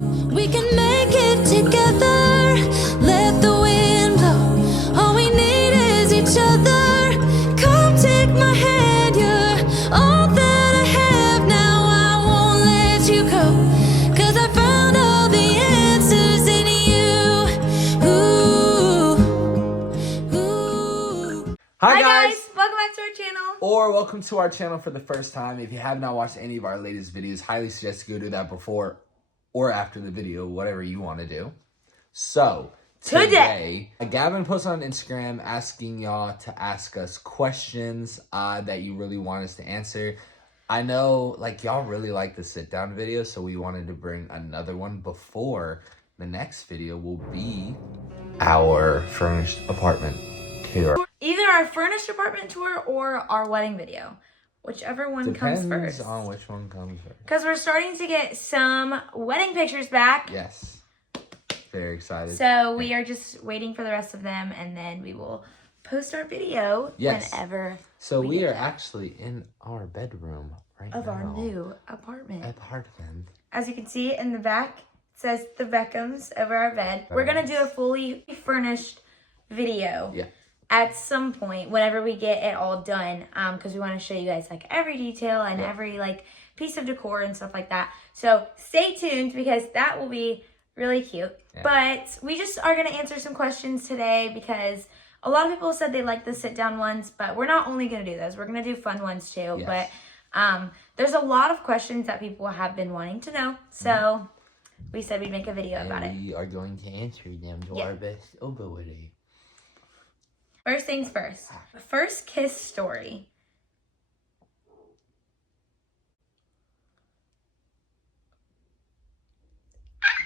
We can make it together. Let the wind blow. All we need is each other. Come take my hand. You're all that I have now. I won't let you go. 'Cause I found all the answers in you. Ooh. Hi guys! Welcome back to our channel. Or welcome to our channel for the first time. If you have not watched any of our latest videos, highly suggest you go do that before or after the video, whatever you want to do. So, today, Gavin posted on Instagram asking y'all to ask us questions that you really want us to answer. I know, y'all really like the sit-down video, so we wanted to bring another one before the next video will be our furnished apartment tour. Either our furnished apartment tour or our wedding video. Whichever one comes first. Depends on which one comes first. Because we're starting to get some wedding pictures back. Yes. Very excited. So we are just waiting for the rest of them, and then we will post our video whenever. So we are actually in our bedroom right now. Of our new apartment. As you can see in the back, it says the Beckhams over our bed. We're going to do a fully furnished video. Yeah. At some point, whenever we get it all done, because we want to show you guys every detail and every piece of decor and stuff like that. So stay tuned because that will be really cute. Yeah. But we just are going to answer some questions today because a lot of people said they like the sit down ones, but we're not only going to do those. We're going to do fun ones too. Yes. But there's a lot of questions that people have been wanting to know. So we said we'd make a video about it. We are going to answer them to our best ability. First things first. First kiss story.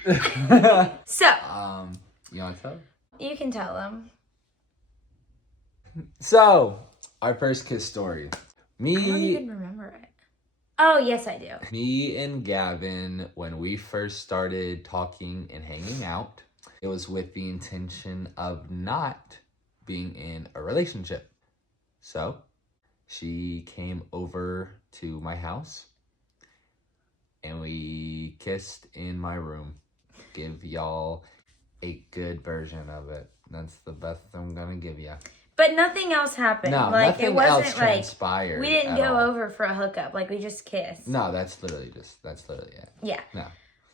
So. You want to tell them? You can tell them. So, our first kiss story. I don't even remember it. Oh, yes, I do. Me and Gavin, when we first started talking and hanging out, it was with the intention of not being in a relationship. So she came over to my house and we kissed in my room. Give y'all a good version of it. That's the best I'm gonna give you. But nothing else happened. No, nothing it wasn't else transpired. We didn't go over for a hookup. We just kissed. No, that's literally it. Yeah. No.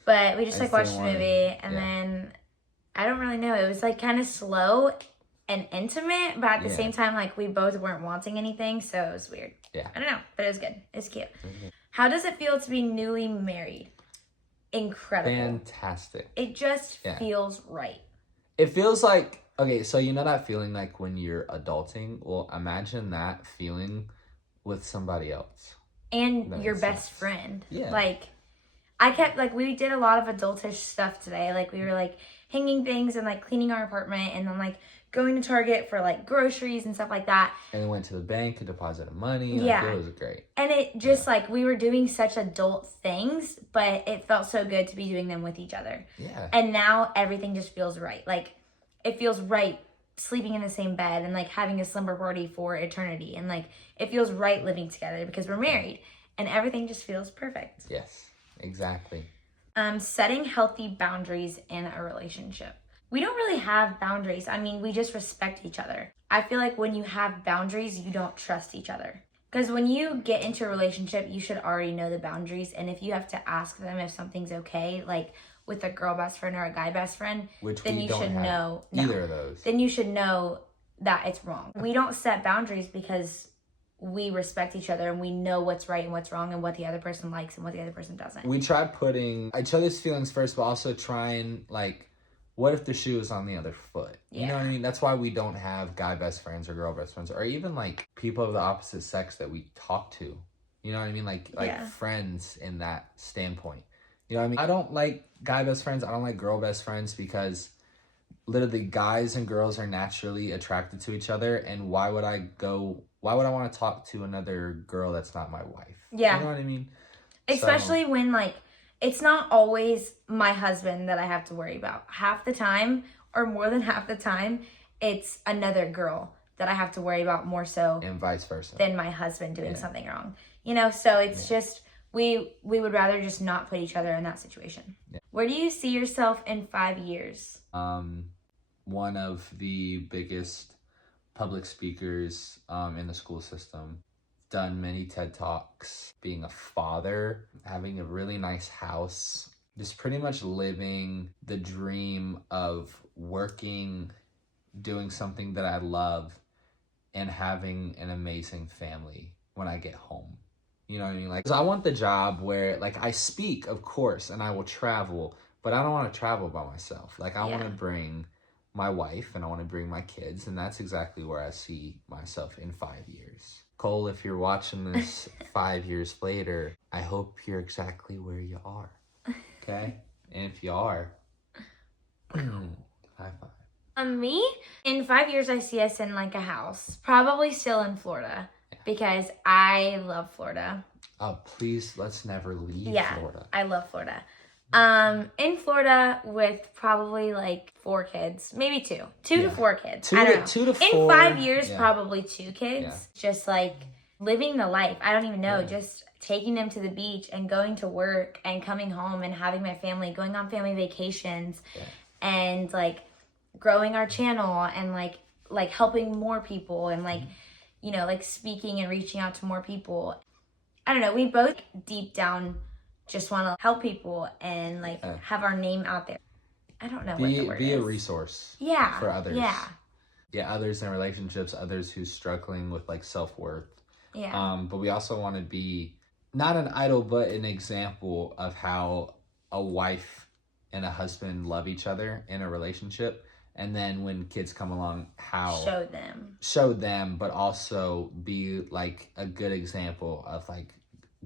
But we just watched a movie and then I don't really know. It was kind of slow and intimate, but at the same time, we both weren't wanting anything, so it was weird. Yeah. I don't know, but it was good. It's cute. How does it feel to be newly married? Incredible. Fantastic. It just feels right. It feels okay, so you know that feeling when you're adulting? Well, imagine that feeling with somebody else. And your best friend. Yeah. I kept, we did a lot of adultish stuff today. We were, hanging things and, cleaning our apartment and then, going to Target for, groceries and stuff like that. And we went to the bank and deposited money. Yeah. It was great. And it just, we were doing such adult things, but it felt so good to be doing them with each other. Yeah. And now everything just feels right. It feels right sleeping in the same bed and, having a slumber party for eternity. And, it feels right living together because we're married. And everything just feels perfect. Yes, exactly. Setting healthy boundaries in a relationship. We don't really have boundaries. I mean, we just respect each other. I feel like when you have boundaries, you don't trust each other. Because when you get into a relationship, you should already know the boundaries. And if you have to ask them if something's okay, with a girl best friend or a guy best friend, then you should know. Either of those. Then you should know that it's wrong. We don't set boundaries because we respect each other and we know what's right and what's wrong and what the other person likes and what the other person doesn't. We try putting each other's feelings first, but also trying, what if the shoe is on the other foot? You know what I mean? That's why we don't have guy best friends or girl best friends, or even people of the opposite sex that we talk to. You know what I mean? Friends in that standpoint. You know what I mean? I don't like guy best friends. I don't like girl best friends because literally guys and girls are naturally attracted to each other. And why would I want to talk to another girl that's not my wife? Yeah. You know what I mean? Especially when it's not always my husband that I have to worry about. Half the time, or more than half the time, it's another girl that I have to worry about more so. And vice versa. Than my husband doing something wrong. So it's just, we would rather just not put each other in that situation. Yeah. Where do you see yourself in 5 years? One of the biggest public speakers in the school system. Done many TED Talks, being a father, having a really nice house, just pretty much living the dream of working, doing something that I love, and having an amazing family when I get home. You know what I mean? Like, 'cause I want the job where, like, I speak, of course, and I will travel, but I don't want to travel by myself. Like, I want to bring my wife and I want to bring my kids, and that's exactly where I see myself in 5 years. Cole, if you're watching this 5 years later, I hope you're exactly where you are. Okay? And if you are, high five. Me, in 5 years, I see us in like a house, probably still in Florida, because I love Florida. Oh, please, let's never leave Florida. I love Florida. In Florida with probably like 4 kids, maybe 2 to 4 kids. I don't know. 2 to 4. In 5 years, probably 2 kids. Yeah. Just like living the life. I don't even know. Yeah. Just taking them to the beach and going to work and coming home and having my family, going on family vacations, and like growing our channel and like helping more people and like, you know, like speaking and reaching out to more people. I don't know. We both deep down just want to help people and like have our name out there. I don't know what the word is. Be a resource for others. Yeah, others in relationships, others who's struggling with like self-worth. Yeah. But we also want to be not an idol, but an example of how a wife and a husband love each other in a relationship. And then when kids come along, how show them, but also be like a good example of like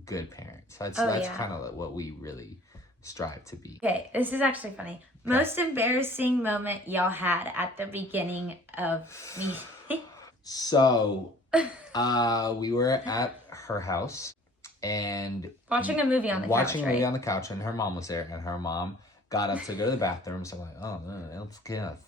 good parents. That's kind of what we really strive to be. Okay, this is actually funny. Most embarrassing moment y'all had at the beginning of me. So, we were at her house and watching a movie on the couch, and her mom was there, and her mom got up to go to the bathroom. So I'm like, oh, let's kiss.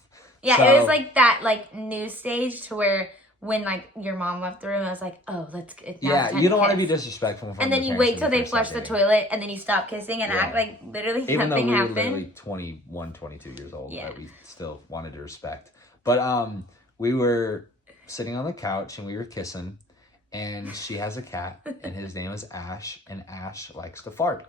Yeah, so, it was like that like news stage to where when like your mom left the room, I was like, oh, let's get. Yeah, you don't want to be disrespectful. And then you wait till they flush the toilet, and then you stop kissing and act like literally nothing happened. Even though we were literally 21, 22 years old, that we still wanted to respect. But we were sitting on the couch and we were kissing, and she has a cat, and his name is Ash, and Ash likes to fart.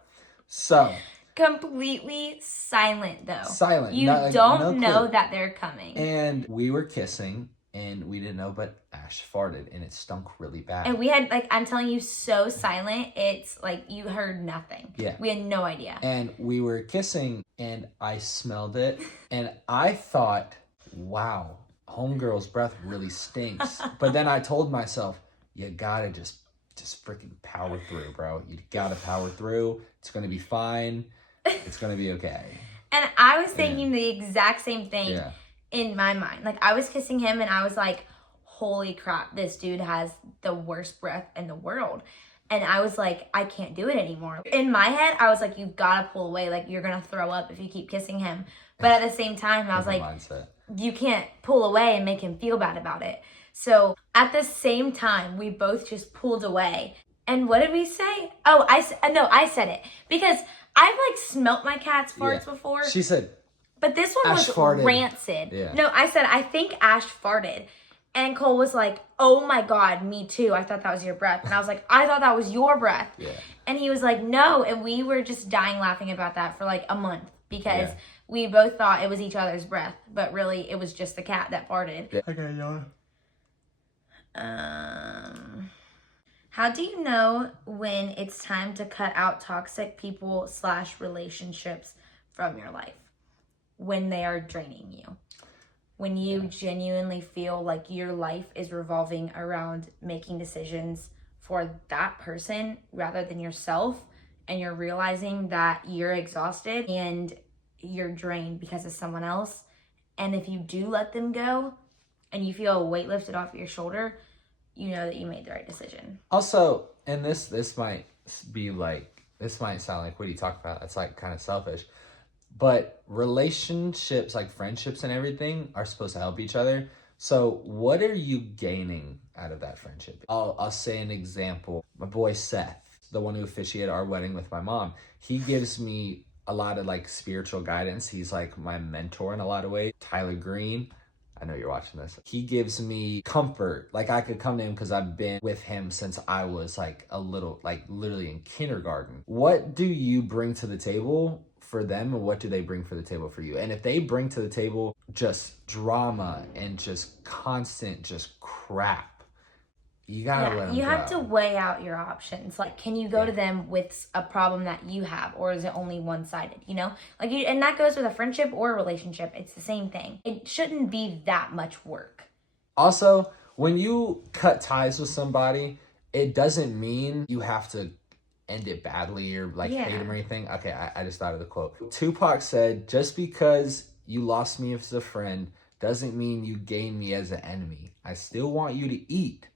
So. Completely silent though. Silent. You don't know that they're coming. And we were kissing, and we didn't know, but Ash farted, and it stunk really bad. And we had like, I'm telling you, so silent. It's like you heard nothing. Yeah. We had no idea. And we were kissing, and I smelled it, and I thought, wow, homegirl's breath really stinks. But then I told myself, you gotta just freaking power through, bro. You gotta power through. It's gonna be fine. It's gonna be okay. And I was thinking the exact same thing in my mind. Like, I was kissing him and I was like, holy crap, this dude has the worst breath in the world. And I was like, I can't do it anymore. In my head, I was like, you gotta pull away. Like, you're gonna throw up if you keep kissing him. But at the same time, I was like, mindset. You can't pull away and make him feel bad about it. So at the same time, we both just pulled away. And what did we say? Oh, I said it. Because I've like smelt my cat's farts before. She said. But this one was farted. Rancid. Yeah. No, I said, I think Ash farted. And Cole was like, oh my God, me too. I thought that was your breath. And I was like, I thought that was your breath. Yeah. And he was like, no. And we were just dying laughing about that for like a month. Because we both thought it was each other's breath. But really, it was just the cat that farted. Yeah. Okay, y'all. How do you know when it's time to cut out toxic people / relationships from your life? When they are draining you. When you genuinely feel like your life is revolving around making decisions for that person rather than yourself, and you're realizing that you're exhausted and you're drained because of someone else. And if you do let them go and you feel a weight lifted off your shoulder, you know that you made the right decision. Also, and this might be like, this might sound like what you talk about, it's like kind of selfish, but relationships, like friendships and everything, are supposed to help each other. So what are you gaining out of that friendship? I'll say an example. My boy Seth, the one who officiated our wedding with my mom, he gives me a lot of like spiritual guidance. He's like my mentor in a lot of ways. Tyler Green, I know you're watching this. He gives me comfort. Like I could come to him because I've been with him since I was like a little, like literally in kindergarten. What do you bring to the table for them, and what do they bring for the table for you? And if they bring to the table just drama and just constant just crap, you gotta let them you go. have to weigh out your options. Like, can you go to them with a problem that you have, or is it only one-sided, you know? Like, and that goes with a friendship or a relationship. It's the same thing. It shouldn't be that much work. Also, when you cut ties with somebody, it doesn't mean you have to end it badly or like hate them or anything. Okay, I just thought of the quote. Tupac said, "Just because you lost me as a friend doesn't mean you gained me as an enemy. I still want you to eat,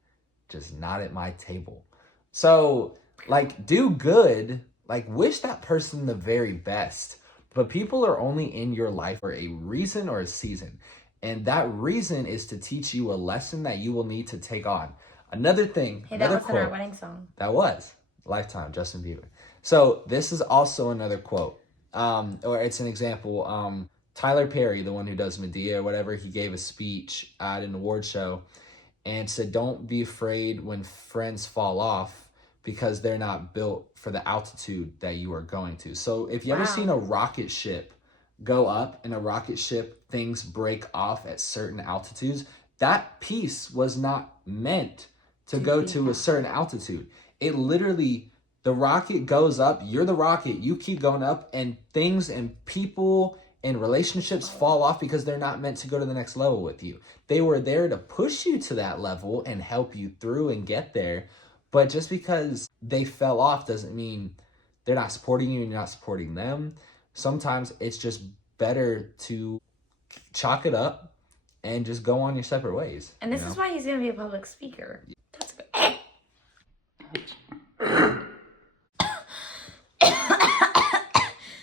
just not at my table." So, like, do good. Like, wish that person the very best. But people are only in your life for a reason or a season. And that reason is to teach you a lesson that you will need to take on. Another thing, Hey, another that wasn't quote. our wedding song. That was Lifetime, Justin Bieber. So this is also another quote, or it's an example. Tyler Perry, the one who does Medea or whatever, he gave a speech at an award show and said, "Don't be afraid when friends fall off because they're not built for the altitude that you are going to." So if you ever seen a rocket ship go up, in a rocket ship, things break off at certain altitudes, that piece was not meant to go to a certain altitude. It literally, the rocket goes up, you're the rocket, you keep going up, and things and people and relationships fall off because they're not meant to go to the next level with you. They were there to push you to that level and help you through and get there. But just because they fell off doesn't mean they're not supporting you and you're not supporting them. Sometimes it's just better to chalk it up and just go on your separate ways. And this is why he's going to be a public speaker. That's good.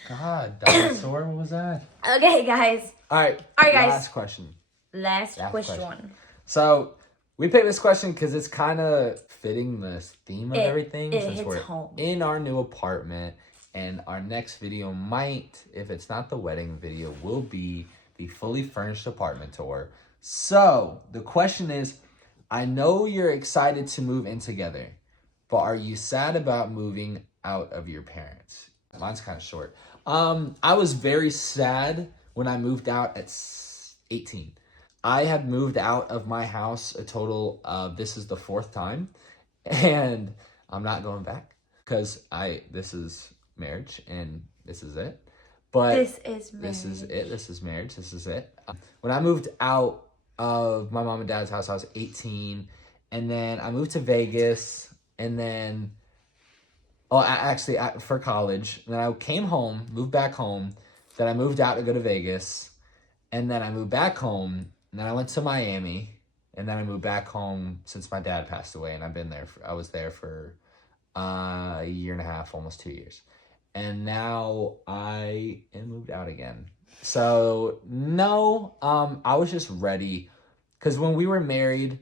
God, dinosaur, what was that? Okay, guys. All right, guys. Last question. Last question. So we picked this question because it's kind of fitting the theme of everything. It Since hits we're home. in our new apartment, and our next video might, if it's not the wedding video, will be the fully furnished apartment tour. So the question is, I know you're excited to move in together, but are you sad about moving out of your parents? Mine's kind of short. I was very sad when I moved out at 18. I had moved out of my house a total of, this is the 4th time, and I'm not going back because this is marriage and this is it. But This is marriage. This is it. This is marriage. This is it. When I moved out of my mom and dad's house, I was 18, and then I moved to Vegas, and then for college. And then I came home, moved back home. Then I moved out to go to Vegas, and then I moved back home. And then I went to Miami, and then I moved back home since my dad passed away, and I've been there. I was there for a year and a half, almost 2 years. And now I am moved out again. So no, I was just ready. Because when we were married,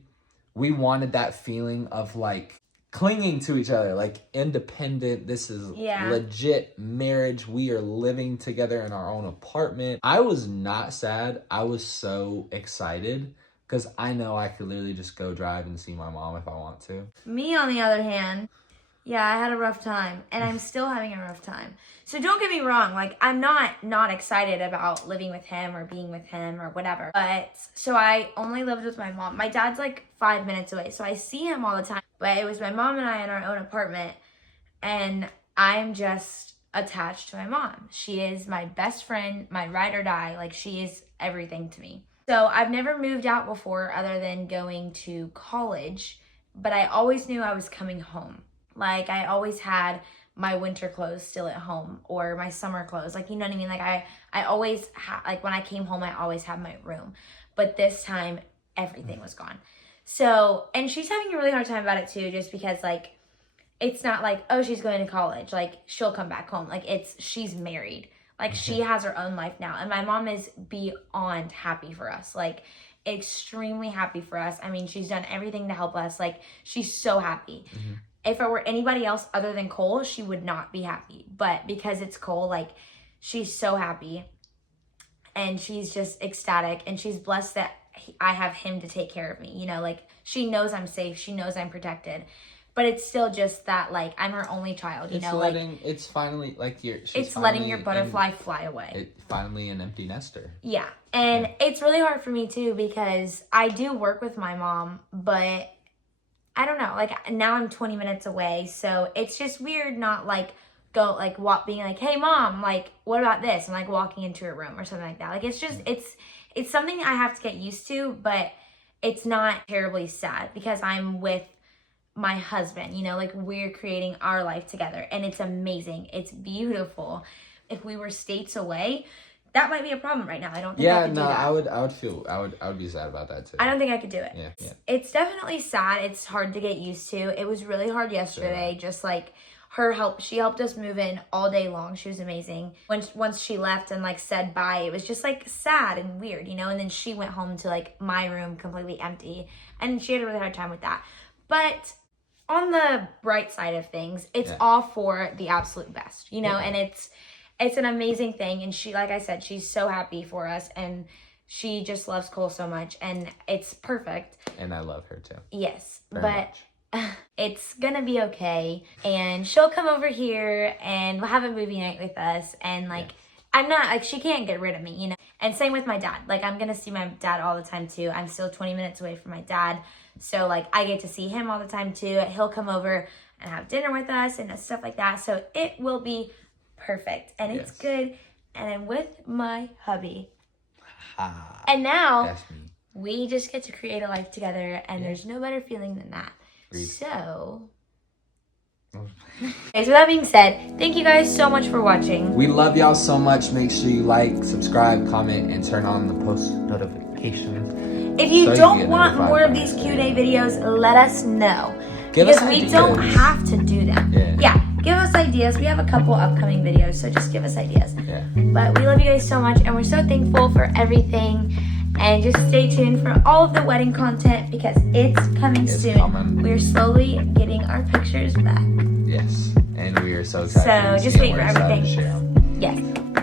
we wanted that feeling of like clinging to each other, like independent. This is legit marriage. We are living together in our own apartment. I was not sad. I was so excited because I know I could literally just go drive and see my mom if I want to. Me, on the other hand, yeah, I had a rough time, and I'm still having a rough time. So don't get me wrong, like, I'm not excited about living with him or being with him or whatever. But, so I only lived with my mom. My dad's like 5 minutes away, so I see him all the time. But it was my mom and I in our own apartment, and I'm just attached to my mom. She is my best friend, my ride or die. Like, she is everything to me. So I've never moved out before other than going to college, but I always knew I was coming home. Like, I always had my winter clothes still at home, or my summer clothes. Like, you know what I mean? Like, I always had, like, when I came home, I always had my room. But this time, everything was gone. So, and she's having a really hard time about it too, just because, like, it's not like, oh, she's going to college. Like, she'll come back home. Like, she's married. Like, she has her own life now. And my mom is beyond happy for us. Like, extremely happy for us. I mean, she's done everything to help us. Like, she's so happy. If it were anybody else other than Cole, she would not be happy. But because it's Cole, like, she's so happy. And she's just ecstatic. And she's blessed that I have him to take care of me. You know, like, she knows I'm safe. She knows I'm protected. But it's still just that, like, I'm her only child, you know? It's finally, like, it's letting your butterfly fly away. Finally an empty nester. Yeah. And it's really hard for me, too, because I do work with my mom, but I don't know. Like, now I'm 20 minutes away, so it's just weird not, like, being like, hey, Mom, like, what about this? And, like, walking into her room or something like that. Like, it's just, it's something I have to get used to, but it's not terribly sad because I'm with my husband, you know, like, we're creating our life together, and it's amazing. It's beautiful. If we were states away, that might be a problem right now. I don't think I could do that. I would be sad about that too. I don't think I could do it. Yeah. It's definitely sad. It's hard to get used to. It was really hard yesterday. Sure. Just like her help, she helped us move in all day long. She was amazing. Once she left and like said bye, it was just like sad and weird, you know. And then she went home to like my room completely empty, and she had a really hard time with that. But on the bright side of things, it's all for the absolute best, you know. And it's an amazing thing. And she, like I said, she's so happy for us, and she just loves Cole so much, and it's perfect. And I love her too. Yes, Very but much. It's gonna be okay, and she'll come over here and we'll have a movie night with us, and like I'm not like, she can't get rid of me, you know. And same with my dad. Like, I'm gonna see my dad all the time too. I'm still 20 minutes away from my dad, so like I get to see him all the time too. He'll come over and have dinner with us and stuff like that, so it will be perfect, and it's good. And I'm with my hubby, and now That's me. we just get to create a life together, and there's no better feeling than that. Agreed. So, okay, so that being said, thank you guys so much for watching. We love y'all so much. Make sure you like, subscribe, comment, and turn on the post notifications. If you don't want more of these Q&A videos, let us know. Because we don't have to do them. Yeah, give us ideas. We have a couple upcoming videos, so just give us ideas. Yeah. But we love you guys so much, and we're so thankful for everything. And just stay tuned for all of the wedding content because it's coming soon. We're slowly getting our pictures back. Yes, and we are so excited. So just wait for everything. Yes.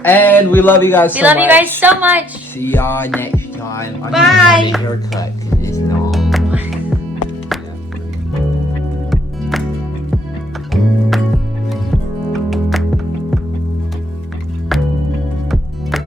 And we love you guys so much. We love you guys so much. See y'all next time. Bye. I'm gonna have a haircut 'cause it's not.